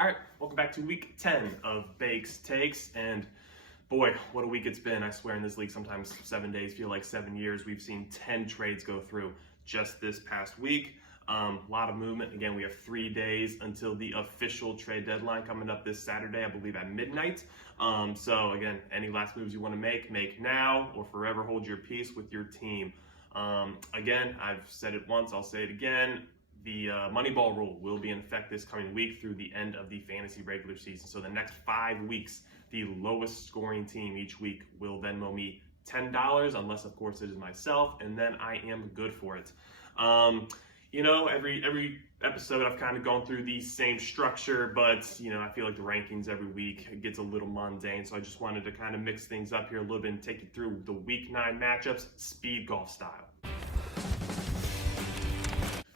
All right, welcome back to week 10 of Bakes Takes. And boy, what a week it's been. I swear in this league, sometimes 7 days feel like 7 years. We've seen 10 trades go through just this past week. A lot of movement. Again, we have 3 days until the official trade deadline coming up this Saturday, I believe at midnight. So again, any last moves you want to make now or forever hold your peace with your team. Again, I've said it once, I'll say it again. The Moneyball rule will be in effect this coming week through the end of the fantasy regular season. So the next 5 weeks, the lowest scoring team each week will Venmo me $10, unless of course it is myself, and then I am good for it. You know, every episode I've kind of gone through the same structure, but you know, I feel like the rankings every week gets a little mundane. So I just wanted to kind of mix things up here a little bit and take you through the week 9 matchups, speed golf style.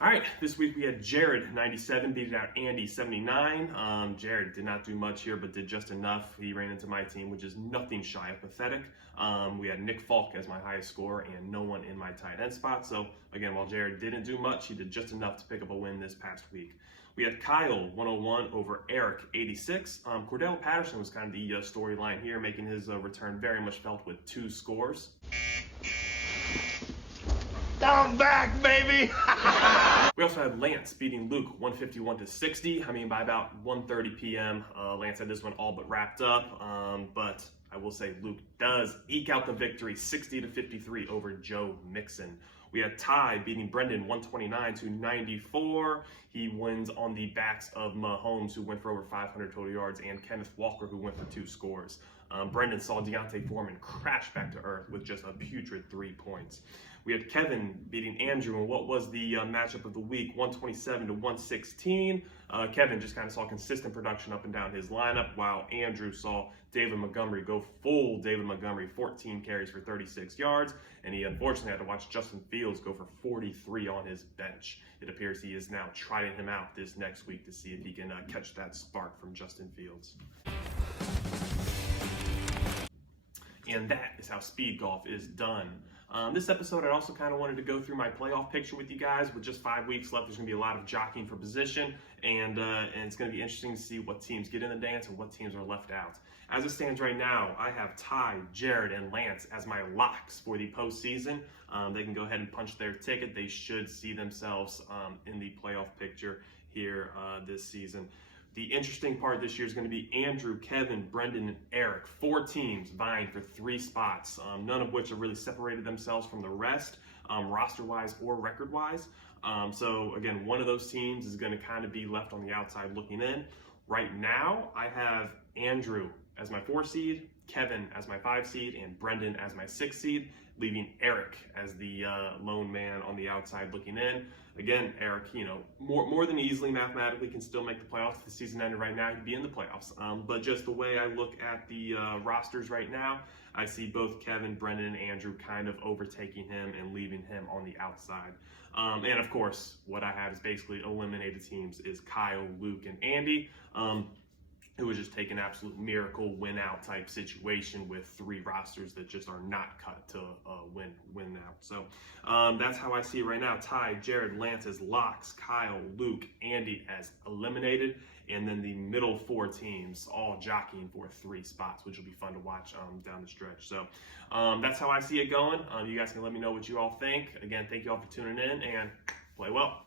All right, this week we had Jared, 97, beating out Andy, 79. Jared did not do much here, but did just enough. He ran into my team, which is nothing shy of pathetic. We had Nick Falk as my highest scorer and no one in my tight end spot. So again, while Jared didn't do much, he did just enough to pick up a win this past week. We had Kyle, 101 over Eric, 86. Cordell Patterson was kind of the storyline here, making his return very much felt with 2 scores. I'm back, baby! We also had Lance beating Luke 151 to 60. I mean, by about 1:30 p.m., Lance had this one all but wrapped up. But I will say Luke does eke out the victory 60 to 53 over Joe Mixon. We had Ty beating Brendan 129 to 94. He wins on the backs of Mahomes, who went for over 500 total yards, and Kenneth Walker, who went for 2 scores. Brendan saw Deontay Foreman crash back to earth with just a putrid 3 points. We had Kevin beating Andrew in what was the matchup of the week, 127 to 116. Kevin just kind of saw consistent production up and down his lineup, while Andrew saw David Montgomery go full David Montgomery, 14 carries for 36 yards, and he unfortunately had to watch Justin Fields go for 43 on his bench. It appears he is now trying him out this next week to see if he can catch that spark from Justin Fields. And that is how speed golf is done. This episode, I also kind of wanted to go through my playoff picture with you guys. With just 5 weeks left, there's going to be a lot of jockeying for position, and it's going to be interesting to see what teams get in the dance and what teams are left out. As it stands right now, I have Ty, Jared, and Lance as my locks for the postseason. They can go ahead and punch their ticket. They should see themselves in the playoff picture here this season. The interesting part this year is going to be Andrew, Kevin, Brendan, and Eric. 4 teams vying for 3 spots, none of which have really separated themselves from the rest, roster-wise or record-wise. So again, one of those teams is going to kind of be left on the outside looking in. Right now, I have Andrew as my 4 seed, Kevin as my 5 seed, and Brendan as my 6 seed, leaving Eric as the lone man on the outside looking in. Again, Eric, you know, more than easily mathematically can still make the playoffs. If the season ended right now, he'd be in the playoffs. But just the way I look at the rosters right now, I see both Kevin, Brendan, and Andrew kind of overtaking him and leaving him on the outside. And of course, what I have is basically eliminated teams is Kyle, Luke, and Andy. It was just take an absolute miracle win out type situation with 3 rosters that just are not cut to win out. So that's how I see it right now. Ty, Jared, Lance as locks, Kyle, Luke, Andy as eliminated, and then the middle 4 teams all jockeying for 3 spots, which will be fun to watch down the stretch. So that's how I see it going. You guys can let me know what you all think. Again, thank you all for tuning in, and play well.